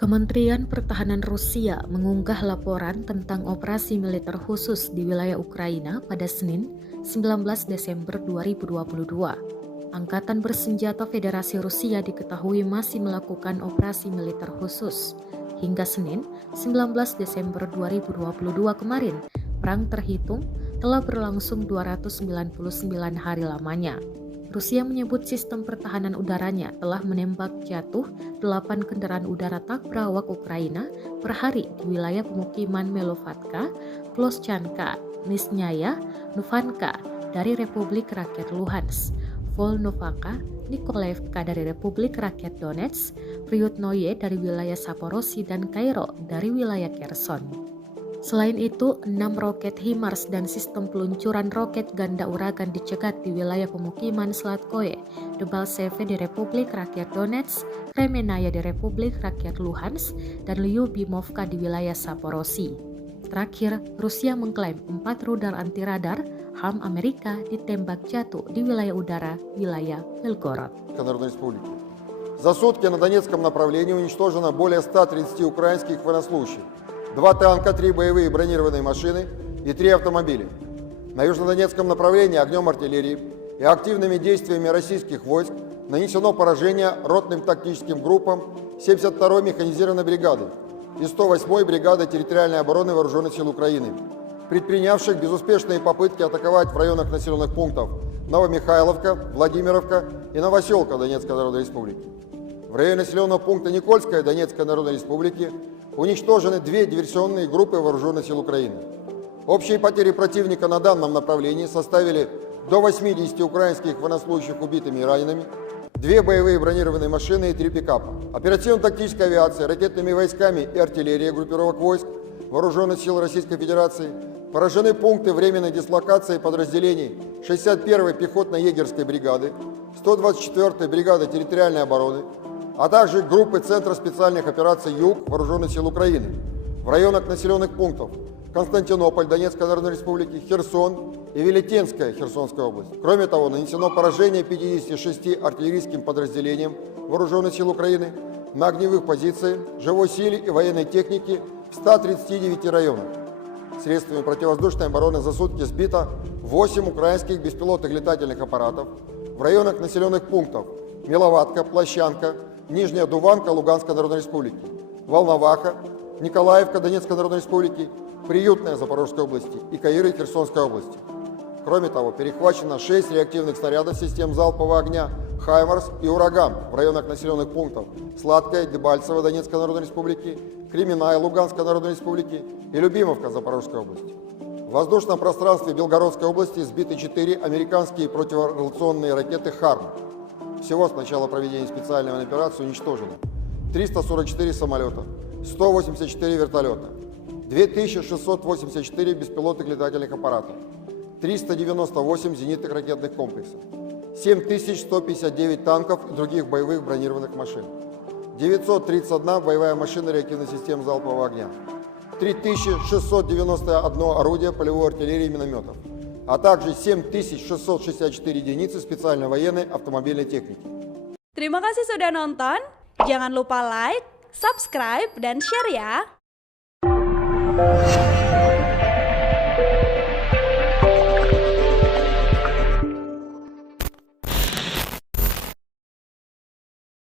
Kementerian Pertahanan Rusia mengunggah laporan tentang operasi militer khusus di wilayah Ukraina pada Senin, 19 Desember 2022. Angkatan bersenjata Federasi Rusia diketahui masih melakukan operasi militer khusus. Hingga Senin, 19 Desember 2022 kemarin, perang terhitung telah berlangsung 299 hari lamanya. Rusia menyebut sistem pertahanan udaranya telah menembak jatuh 8 kendaraan udara tak berawak Ukraina per hari di wilayah pemukiman Melovatka, Kloschanka, Nizhnyaya, Novanka dari Republik Rakyat Luhansk, Volnovaka, Nikolaevka dari Republik Rakyat Donetsk, Pryutnoye dari wilayah Zaporozhye dan Kairo dari wilayah Kherson. Selain itu, 6 roket HIMARS dan sistem peluncuran roket ganda uragan dicegat di wilayah pemukiman Slatkoye, Debaltseve di Republik Rakyat Donetsk, Kremenaya di Republik Rakyat Luhansk, dan Lyubimovka di wilayah Zaporozhye. Terakhir, Rusia mengklaim 4 rudal anti-radar HAM Amerika ditembak jatuh di wilayah udara wilayah Belgorod. За сутки на Донецком направлении уничтожено более 130 украинских военнослужащих, 2 танка, 3 боевые бронированные машины и 3 автомобиля. На южнодонецком направлении огнем артиллерии и активными действиями российских войск нанесено поражение ротным тактическим группам 72-й механизированной бригады и 108-й бригады территориальной обороны Вооруженных сил Украины, предпринявших безуспешные попытки атаковать в районах населенных пунктов Новомихайловка, Владимировка и Новоселка Донецкой Народной Республики. В районе населенного пункта Никольская Донецкой Народной Республики уничтожены 2 диверсионные группы Вооруженных сил Украины. Общие потери противника на данном направлении составили до 80 украинских военнослужащих убитыми и ранеными, 2 боевые бронированные машины и 3 пикапа. Оперативно-тактической авиацией, ракетными войсками и артиллерией группировок войск Вооруженных сил Российской Федерации поражены пункты временной дислокации подразделений 61-й пехотно-егерской бригады, 124-й бригады территориальной обороны, а также группы Центра специальных операций «Юг» Вооруженных сил Украины в районах населенных пунктов Константинополь Донецкой Народной Республики, Херсон и Велетенская Херсонской области. Кроме того, нанесено поражение 56 артиллерийским подразделениям Вооруженных сил Украины на огневых позициях, живой силе и военной технике в 139 районах. Средствами противовоздушной обороны за сутки сбито 8 украинских беспилотных летательных аппаратов в районах населенных пунктов Миловатка, Площанка, Нижняя Дуванка Луганской Народной Республики, Волноваха, Николаевка Донецкой Народной Республики, Приютная Запорожской области и Каиры Херсонской области. Кроме того, перехвачено 6 реактивных снарядов систем залпового огня «Хаймарс» и «Ураган» в районах населенных пунктов Сладкая, Дебальцево Донецкой Народной Республики, Кременная Луганской Народной Республики и Любимовка Запорожской области. В воздушном пространстве Белгородской области сбиты 4 американские противорадиационные ракеты «Харм». Всего с начала проведения специальной военной операции уничтожено 344 самолета, 184 вертолета, 2684 беспилотных летательных аппаратов, 398 зенитных ракетных комплексов, 7159 танков и других боевых бронированных машин, 931 боевая машина реактивной системы залпового огня, 3691 орудие полевой артиллерии и минометов, а также 7664 единицы специальной военной автомобильной техники. Terima kasih sudah nonton. Jangan lupa like, subscribe, dan share ya.